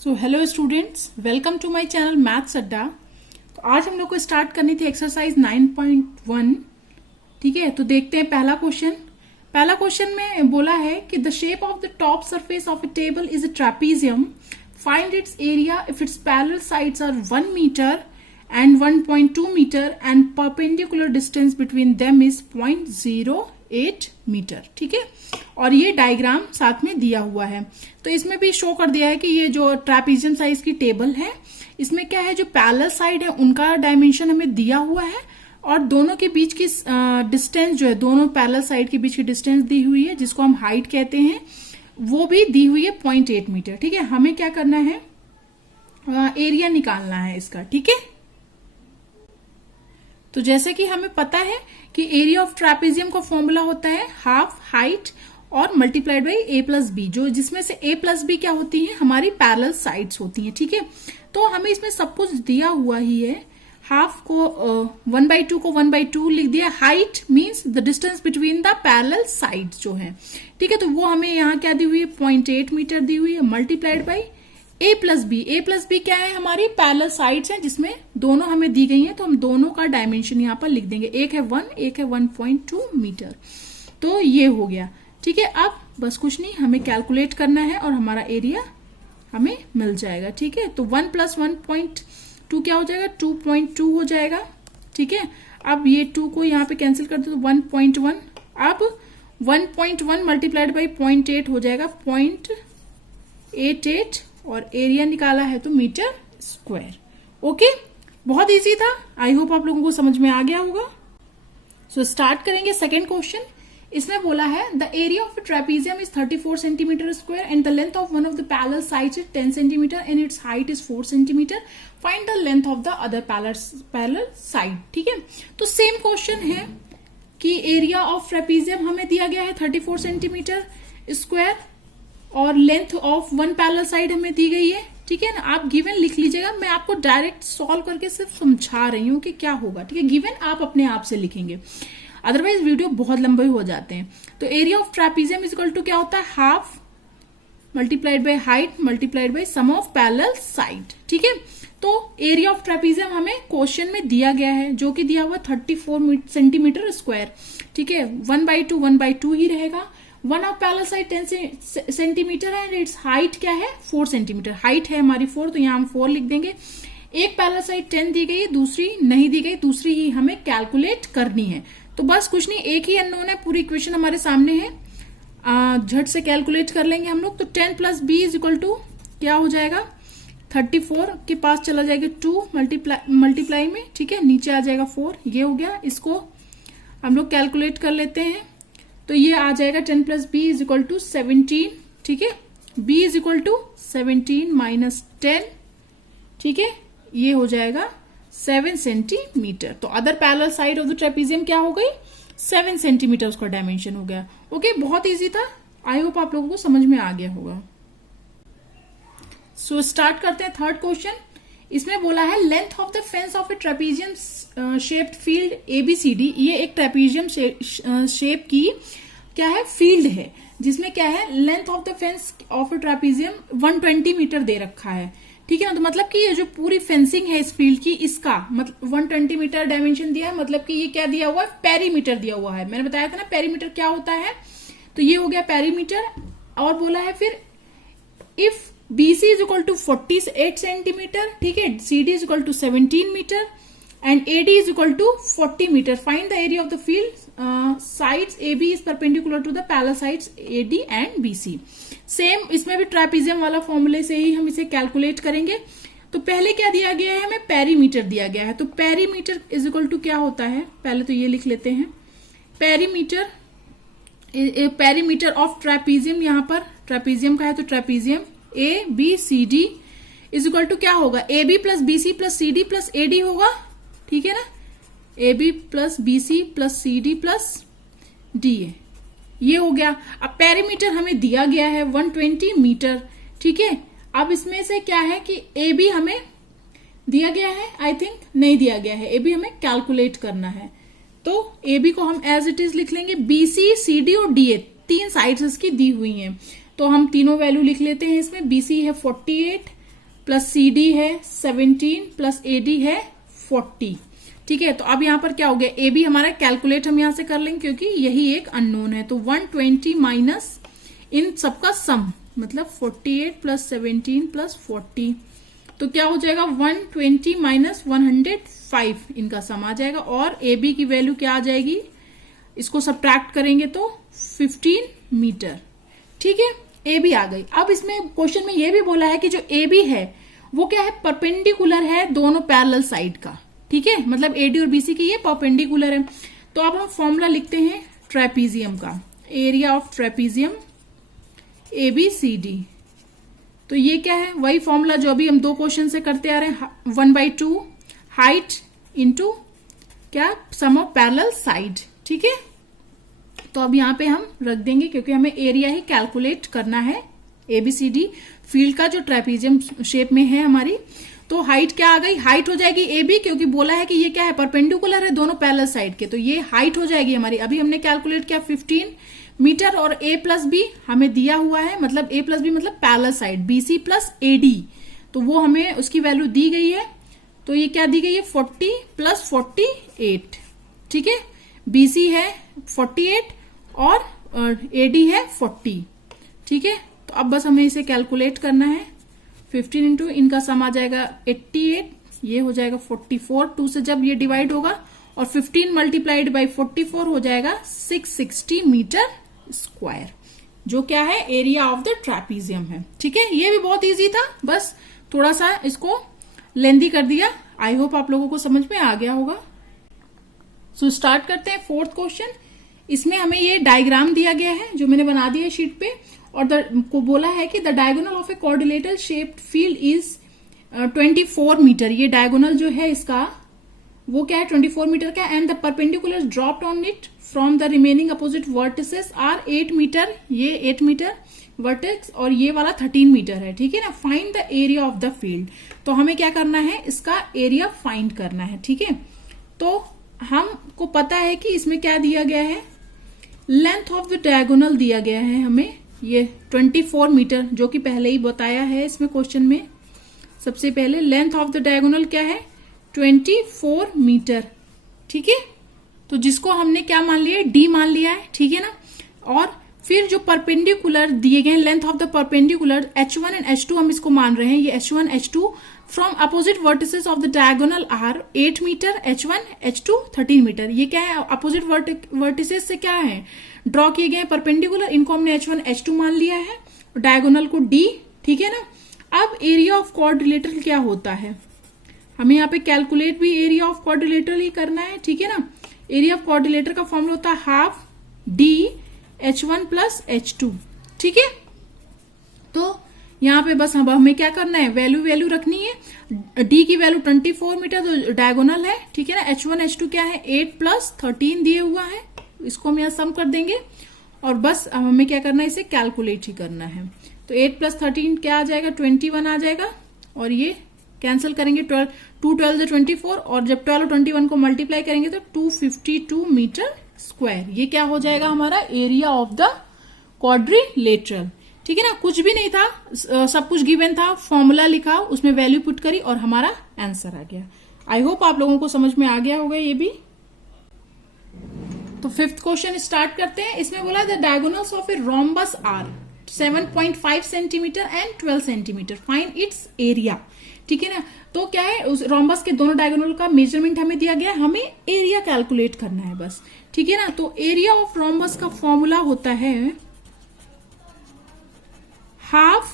So hello students, welcome to my channel maths Adda. तो आज हम लोग को स्टार्ट करनी थी एक्सरसाइज 9.1। ठीक है, तो देखते हैं पहला क्वेश्चन में बोला है कि the shape of the top surface of a table is a trapezium, find its area if its parallel sides are 1 metre and 1.2 metre and perpendicular distance between them is 0.08 metre. ठीक है, और ये diagram साथ में दिया हुआ है। तो इसमें भी शो कर दिया है कि ये जो ट्रेपीजियम साइज की टेबल है, इसमें क्या है, जो पैरेलल साइड है उनका डायमेंशन हमें दिया हुआ है और दोनों के बीच की डिस्टेंस जो है, दोनों पैरेलल साइड के बीच की डिस्टेंस दी हुई है जिसको हम हाइट कहते हैं, वो भी दी हुई है 0.8 मीटर। ठीक है, हमें क्या करना है, एरिया निकालना है इसका। ठीक है, तो जैसे कि हमें पता है कि एरिया ऑफ ट्रेपीजियम का फॉर्मूला होता है हाफ हाइट और multiplied by A plus B, जो जिसमें से ए प्लस बी क्या होती है, हमारी पैरेलल साइड्स होती हैं। ठीक है, तो हमें इसमें सब कुछ दिया हुआ ही है। हाफ को 1/2 को 1/2 लिख दिया। Height means the distance between the parallel sides जो है। ठीक है, तो वो हमें यहाँ क्या दी हुई है, 0.8 मीटर दी हुई है, multiplied by A plus B. A plus B क्या है, हमारी पैरेलल साइड्स हैं जिसमें दोनों हमें दी गई हैं, तो हम दोनों का डायमेंशन यहाँ पर लिख देंगे। एक है 1, एक है 1.2 मीटर। तो ये हो गया। ठीक है, अब बस कुछ नहीं, हमें कैलकुलेट करना है और हमारा एरिया हमें मिल जाएगा। ठीक है, तो 1 + 1.2 क्या हो जाएगा, 2.2 हो जाएगा। ठीक है, अब ये 2 को यहाँ पे कैंसिल कर दो तो 1.1। अब 1.1 मल्टीप्लाइड बाई 0.8 हो जाएगा 0.88 और एरिया निकाला है तो मीटर स्क्वायर। ओके, बहुत इजी था। आई होप आप लोगों को समझ में आ गया होगा। सो स्टार्ट करेंगे सेकेंड क्वेश्चन। इसमें बोला है the area of trapezium is 34 centimetre square and the length of one of the parallel sides is 10 centimetre and it's height is 4 centimetre. Find the length of the other parallel side. ठीक है, तो same question है कि area of trapezium हमें दिया गया है 34 centimetre square और length of one parallel side हमें दी गई है। ठीक है ना, आप गिवन लिख लीजिएगा, मैं आपको डायरेक्ट सॉल्व करके सिर्फ समझा रही हूं कि क्या होगा। ठीक है, गिवन आप अपने आप से लिखेंगे, अदरवाइज वीडियो बहुत लंबे हो जाते हैं। तो area of trapezium is equal to क्या होता है, half multiplied by height multiplied by sum of parallel side. ठीक है, तो एरिया ऑफ ट्रेपीजियम हमें क्वेश्चन में दिया गया है, जो कि दिया हुआ 34 सेंटीमीटर स्क्वायर। ठीक है, 1/2 ही रहेगा। One of parallel side 10 centimetre है, इट्स हाइट क्या है, 4 सेंटीमीटर। हाइट है हमारी 4, तो यहाँ हम 4 लिख देंगे। एक पैरेलल साइड 10 दी गई, दूसरी नहीं दी गई, दूसरी ही हमें कैलकुलेट करनी है। तो बस कुछ नहीं, एक ही अननोन है, पूरी इक्वेशन हमारे सामने है, झट से कैलकुलेट कर लेंगे हम लोग। तो 10 + b इज इक्वल टू क्या हो जाएगा, 34 के पास चला जाएगा 2 मल्टीप्लाई में। ठीक है, नीचे आ जाएगा 4, ये हो गया। इसको हम लोग कैलकुलेट कर लेते हैं, तो ये आ जाएगा 10 + b इज इक्वल टू 17। ठीक है, b इज इक्वल टू 17 - 10। ठीक है, ये हो जाएगा 7 सेंटीमीटर। तो other parallel side of the trapezium क्या हो गई, 7 सेंटीमीटर उसका डायमेंशन हो गया। ओके, बहुत इजी था। आई होप आप लोगों को समझ में आ गया होगा। सो स्टार्ट करते हैं थर्ड क्वेश्चन। इसमें बोला है length of the fence of a trapezium shaped field ABCD। ये एक ट्रेपीजियम शेप की क्या है, फील्ड है, जिसमें क्या है, length of the fence of a trapezium 120 metre दे रखा है। ठीक है ना, तो मतलब कि ये जो पूरी फेंसिंग है इस फील्ड की, इसका मतलब 120 मीटर डायमेंशन दिया है, मतलब कि ये क्या दिया हुआ है, पेरीमीटर दिया हुआ है। मैंने बताया था ना पेरीमीटर क्या होता है, तो ये हो गया पेरीमीटर। और बोला है फिर if BC is equal to 48 centimetre, ठीक है, CD is equal to 17 metre and AD is equal to 40 metre. Find the area of the field sides AB is perpendicular to the parallel sides AD and BC। Same इसमें भी trapezium वाला फॉर्मूले से ही हम इसे calculate करेंगे। तो पहले क्या दिया गया है, हमें पेरीमीटर दिया गया है। तो पेरीमीटर इज इक्वल टू क्या होता है, पहले तो ये लिख लेते हैं, पेरीमीटर ऑफ ट्रेपीजियम, यहाँ पर ट्रेपीजियम का है तो trapezium ABCD is equal to क्या होगा, AB + BC + CD + AD होगा। ठीक है ना, AB + BC + CD + DA, ये हो गया। अब पेरीमीटर हमें दिया गया है 120 मीटर। ठीक है, अब इसमें से क्या है कि AB हमें दिया गया है, आई थिंक नहीं दिया गया है, AB हमें कैलकुलेट करना है। तो AB को हम एज इट इज लिख लेंगे। BC, CD और DA 3 साइड्स इसकी दी हुई हैं, तो हम तीनों वैल्यू लिख लेते हैं इसमें। BC है 48 प्लस CD है 17 प्लस AD है 40। ठीक है, तो अब यहां पर क्या हो गया, AB हमारा कैलकुलेट हम यहां से कर लेंगे क्योंकि यही एक अननोन है। तो 120 माइनस इन सबका सम, मतलब 48 प्लस 17 प्लस 40, तो क्या हो जाएगा 120 माइनस 105 इनका सम आ जाएगा। और AB की वैल्यू क्या आ जाएगी, इसको सब्ट्रैक्ट करेंगे तो 15 मीटर। ठीक है, AB आ गई। अब इसमें क्वेश्चन में यह भी बोला है कि जो AB है वो क्या है, परपेंडिकुलर है दोनों पैरेलल साइड का। ठीक है, मतलब AD और BC की ये परपेंडिकुलर है। तो अब हम फॉर्मूला लिखते हैं ट्रेपीजियम का, एरिया ऑफ ट्रेपीजियम ABCD। तो ये क्या है, वही फॉर्मूला जो अभी हम दो क्वेश्चन से करते आ रहे हैं, 1/2 हाइट इंटू क्या, सम ऑफ पैरेलल साइड। ठीक है, तो अब यहां पे हम रख देंगे क्योंकि हमें एरिया ही कैलकुलेट करना है ABCD फील्ड का जो ट्रेपीजियम शेप में है हमारी। तो हाइट क्या आ गई, हाइट हो जाएगी AB, क्योंकि बोला है कि ये क्या है, परपेंडिकुलर है दोनों पैरेलल साइड के, तो ये हाइट हो जाएगी हमारी। अभी हमने कैलकुलेट किया 15 मीटर, और A प्लस बी हमें दिया हुआ है, मतलब A प्लस बी मतलब parallel side BC plus AD, तो वो हमें उसकी वैल्यू दी गई है। तो ये क्या दी गई है, 40 प्लस 48। ठीक है, BC है 48 और AD है 40। ठीक है, तो अब बस हमें इसे कैलकुलेट करना है। 15 इंटू इनका सम आ जाएगा 88, ये हो जाएगा 44, 2 से जब ये डिवाइड होगा, और 15 मल्टीप्लाइड बाई 44 हो जाएगा 660 मीटर स्क्वायर, जो क्या है, एरिया ऑफ द ट्रेपीजियम है। ठीक है, ये भी बहुत इजी था, बस थोड़ा सा इसको लेंदी कर दिया। आई होप आप लोगों को समझ में आ गया होगा। सो स्टार्ट करते हैं फोर्थ क्वेश्चन। इसमें हमें ये डायग्राम दिया गया है जो मैंने बना दिया है शीट पे, और को बोला है कि the diagonal of a coordinator shaped field is 24 metre. ये डायगोनल जो है इसका वो क्या है, 24 मीटर का, and the perpendicular dropped on it from the remaining opposite vertices are 8 metre, ये 8 मीटर वर्टेक्स, और ये वाला 13 मीटर है। ठीक है ना, find the area of the field. तो हमें क्या करना है, इसका एरिया फाइंड करना है। ठीक है, तो हमको पता है कि इसमें क्या दिया गया है, लेंथ ऑफ द डायगोनल दिया गया है हमें, ये 24 मीटर, जो कि पहले ही बताया है इसमें क्वेश्चन में। सबसे पहले लेंथ ऑफ द डायगोनल क्या है, 24 मीटर। ठीक है, तो जिसको हमने क्या मान लिया, D मान लिया है। ठीक है ना, और फिर जो परपेंडिकुलर दिए गए length of the perpendicular H1 and H2 हम इसको मान रहे हैं, ये H1 H2 from opposite vertices of the diagonal are 8 metre, H1 H2 13 metre. ये क्या है, अपोजिट वर्टिसेस से क्या है, ड्रॉ किए गए परपेंडिकुलर, इनको हमने H1 H2 मान लिया है, डायगोनल को D। ठीक है ना, अब एरिया ऑफ क्वाड्रिलेटरल क्या होता है, हमें यहाँ पे कैलकुलेट भी एरिया ऑफ क्वाड्रिलेटरल ही करना है। ठीक है ना, एरिया ऑफ क्वाड्रिलेटर का फॉर्मूला होता है half D H1 plus H2। ठीक है, तो यहाँ पे बस हमें क्या करना है, वैल्यू रखनी है। D की वैल्यू 24 मीटर तो डायगोनल है। ठीक है ना, H1 H2 क्या है, 8 प्लस 13 दिए हुआ है, इसको हम यहाँ सम कर देंगे, और बस अब हमें क्या करना है, इसे कैलकुलेट ही करना है। तो 8 प्लस 13 क्या आ जाएगा, 21 आ जाएगा, और ये कैंसिल करेंगे, 2 12 से 24, और जब 12 और 21 को मल्टीप्लाई करेंगे तो 252 मीटर स्क्वायर। ये क्या हो जाएगा हमारा एरिया ऑफ द क्वाड्रिलेटरल। ठीक है ना, कुछ भी नहीं था, सब कुछ गिवन था, फॉर्मूला लिखा, उसमें वैल्यू पुट करी और हमारा आंसर आ गया। आई होप आप लोगों को समझ में आ गया होगा ये भी। तो फिफ्थ क्वेश्चन स्टार्ट करते हैं। इसमें बोला the diagonals of a rhombus are 7.5 centimetre and 12 centimetre, find its area. ठीक है ना, तो क्या है, उस रोम्बस के दोनों डायगोनल का मेजरमेंट हमें दिया गया, हमें एरिया कैलकुलेट करना है बस। ठीक है ना, तो एरिया ऑफ रोम्बस का फॉर्मूला होता है हाफ,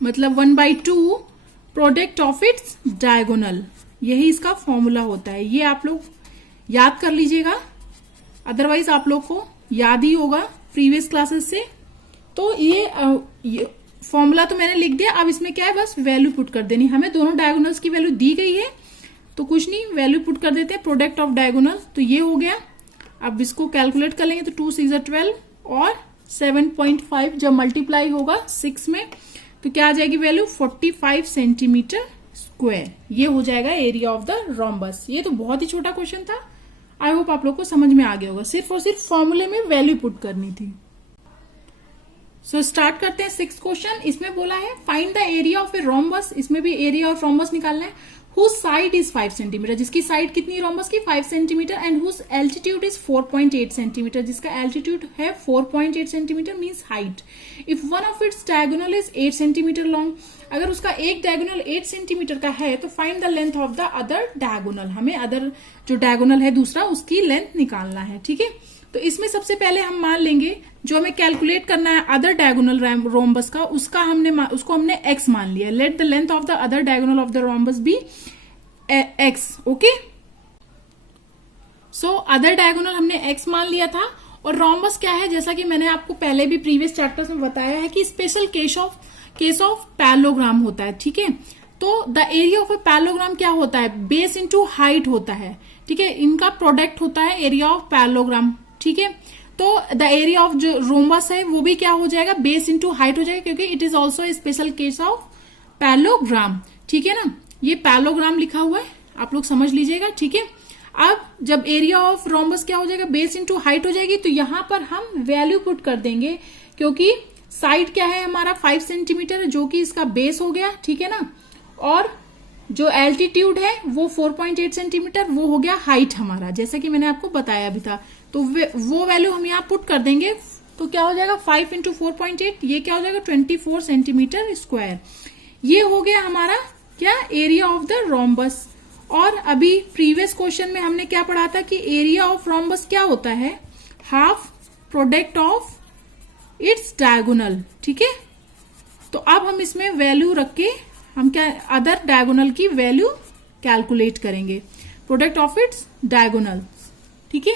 मतलब 1/2 प्रोडक्ट ऑफ इट्स डायगोनल, यही इसका फॉर्मूला होता है। ये आप लोग याद कर लीजिएगा, अदरवाइज आप लोग को याद ही होगा प्रीवियस क्लासेस से। तो ये फॉर्मूला तो मैंने लिख दिया, अब इसमें क्या है, बस वैल्यू पुट कर देनी। हमें दोनों डायगोनल्स की वैल्यू दी गई है, तो कुछ नहीं, वैल्यू पुट कर देते हैं, प्रोडक्ट ऑफ डायगोनल, तो ये हो गया। अब इसको कैलकुलेट कर लेंगे, तो 2 6 12 और 7.5 जब मल्टीप्लाई होगा 6 में तो क्या आ जाएगी वैल्यू, 45 सेंटीमीटर स्क्वायर। ये हो जाएगा एरिया ऑफ द रोम्बस। ये तो बहुत ही छोटा क्वेश्चन था, आई होप आप लोग को समझ में आ गया होगा, सिर्फ और सिर्फ फॉर्मूले में वैल्यू पुट करनी थी। सो स्टार्ट करते हैं 6th क्वेश्चन। इसमें बोला है find the area of a rhombus, इसमें भी एरिया ऑफ रोम्बस निकालना है। हुज साइड इज 5 सेंटीमीटर, जिसकी साइड कितनी रोम्बस की 5 centimetre, and whose altitude is 4.8 centimetre, जिसका एल्टीट्यूड है 4.8 centimetre means height. If one of its diagonal is 8 centimetre long, अगर उसका एक डायगोनल 8 सेंटीमीटर का है तो find the length of the other diagonal, हमें अदर जो डायगोनल है दूसरा उसकी लेंथ निकालना है। ठीक है, तो इसमें सबसे पहले हम मान लेंगे जो हमें कैलकुलेट करना है अदर डायगोनल रोम्बस का, उसको हमने x मान लिया। Let the length of the other diagonal of the rhombus be x। Okay, so other diagonal हमने x मान लिया था। और रोम्बस क्या है, जैसा कि मैंने आपको पहले भी प्रीवियस चैप्टर्स में बताया है कि स्पेशल केस ऑफ पैरेललोग्राम होता है। ठीक है, तो the area of a parallelogram क्या होता है, बेस इनटू हाइट होता है। ठीक है, इनका प्रोडक्ट होता है एरिया ऑफ पैरेललोग्राम। ठीक है, तो द एरिया ऑफ जो रोम्बस है वो भी क्या हो जाएगा, बेस इनटू हाइट हो जाएगा, क्योंकि it is also a special case of parallelogram. ठीक है ना, ये पैरेललोग्राम लिखा हुआ है, आप लोग समझ लीजिएगा। ठीक है, अब जब एरिया ऑफ रोम्बस क्या हो जाएगा, बेस इनटू हाइट हो जाएगी, तो यहां पर हम वैल्यू पुट कर देंगे, क्योंकि साइड क्या है हमारा 5 सेंटीमीटर, जो कि इसका बेस हो गया। ठीक है ना, और जो एल्टीट्यूड है वो 4.8 सेंटीमीटर, वो हो गया हाइट हमारा, जैसा कि मैंने आपको बताया भी था। तो वो वैल्यू हम यहाँ पुट कर देंगे, तो क्या हो जाएगा 5 इंटू 4.8, ये क्या हो जाएगा 24 सेंटीमीटर स्क्वायर। ये हो गया हमारा क्या, एरिया ऑफ द रोम्बस। और अभी प्रीवियस क्वेश्चन में हमने क्या पढ़ा था कि एरिया ऑफ रोम्बस क्या होता है, half product of its diagonal. ठीक है, तो अब हम इसमें वैल्यू रख के हम क्या अदर डायगोनल की वैल्यू कैलकुलेट करेंगे, प्रोडक्ट ऑफ इट्स डायगोनल। ठीक है,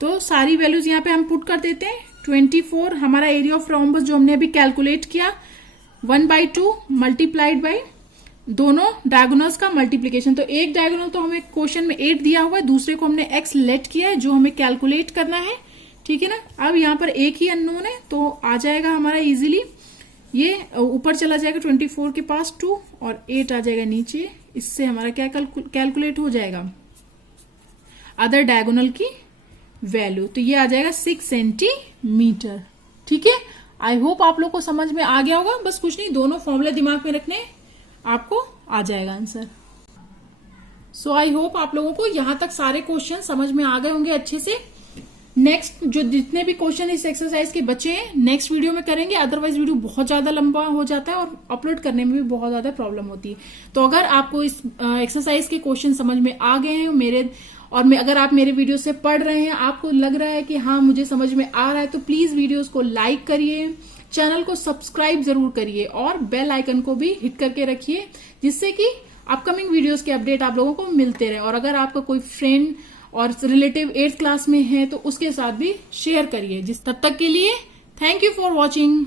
तो सारी वैल्यूज यहां पे हम पुट कर देते हैं। 24 हमारा एरिया ऑफ रोम्बस जो हमने अभी कैलकुलेट किया, 1/2 मल्टीप्लाइड बाई दोनों डायगोनल्स का मल्टीप्लीकेशन। तो एक डायगोनल तो हमें क्वेश्चन में 8 दिया हुआ है, दूसरे को हमने x लेट किया है जो हमें कैलकुलेट करना है। ठीक है ना, अब यहाँ पर एक ही अननोन है तो आ जाएगा हमारा इजीली, ये ऊपर चला जाएगा 24 के पास 2 और 8 आ जाएगा नीचे। इससे हमारा क्या कैलकुलेट हो जाएगा, अदर डायगोनल की वैल्यू, तो ये आ जाएगा 6 सेंटीमीटर। ठीक है, आई होप आप लोग को समझ में आ गया होगा। बस कुछ नहीं, दोनों फॉर्मूले दिमाग में रखने, आपको आ जाएगा आंसर। सो आई होप आप लोगों को यहां तक सारे क्वेश्चन समझ में आ गए होंगे अच्छे से। नेक्स्ट जो जितने भी क्वेश्चन इस एक्सरसाइज के बचे हैं नेक्स्ट वीडियो में करेंगे, अदरवाइज वीडियो बहुत ज्यादा लंबा हो जाता है और अपलोड करने में भी बहुत ज्यादा प्रॉब्लम होती है। तो अगर आपको इस एक्सरसाइज के क्वेश्चन समझ में आ गए हैं मेरे, और अगर आप मेरे वीडियो से पढ़ रहे हैं, आपको लग रहा है कि हाँ मुझे समझ में आ रहा है, तो प्लीज वीडियोस को लाइक करिए, चैनल को सब्सक्राइब जरूर करिए और बेल आइकन को भी हिट करके रखिए, जिससे कि अपकमिंग वीडियोस के अपडेट आप लोगों को मिलते रहे। और अगर आपका कोई फ्रेंड और रिलेटिव 8th क्लास में है तो उसके साथ भी शेयर करिए। तब तक के लिए थैंक यू फॉर वॉचिंग।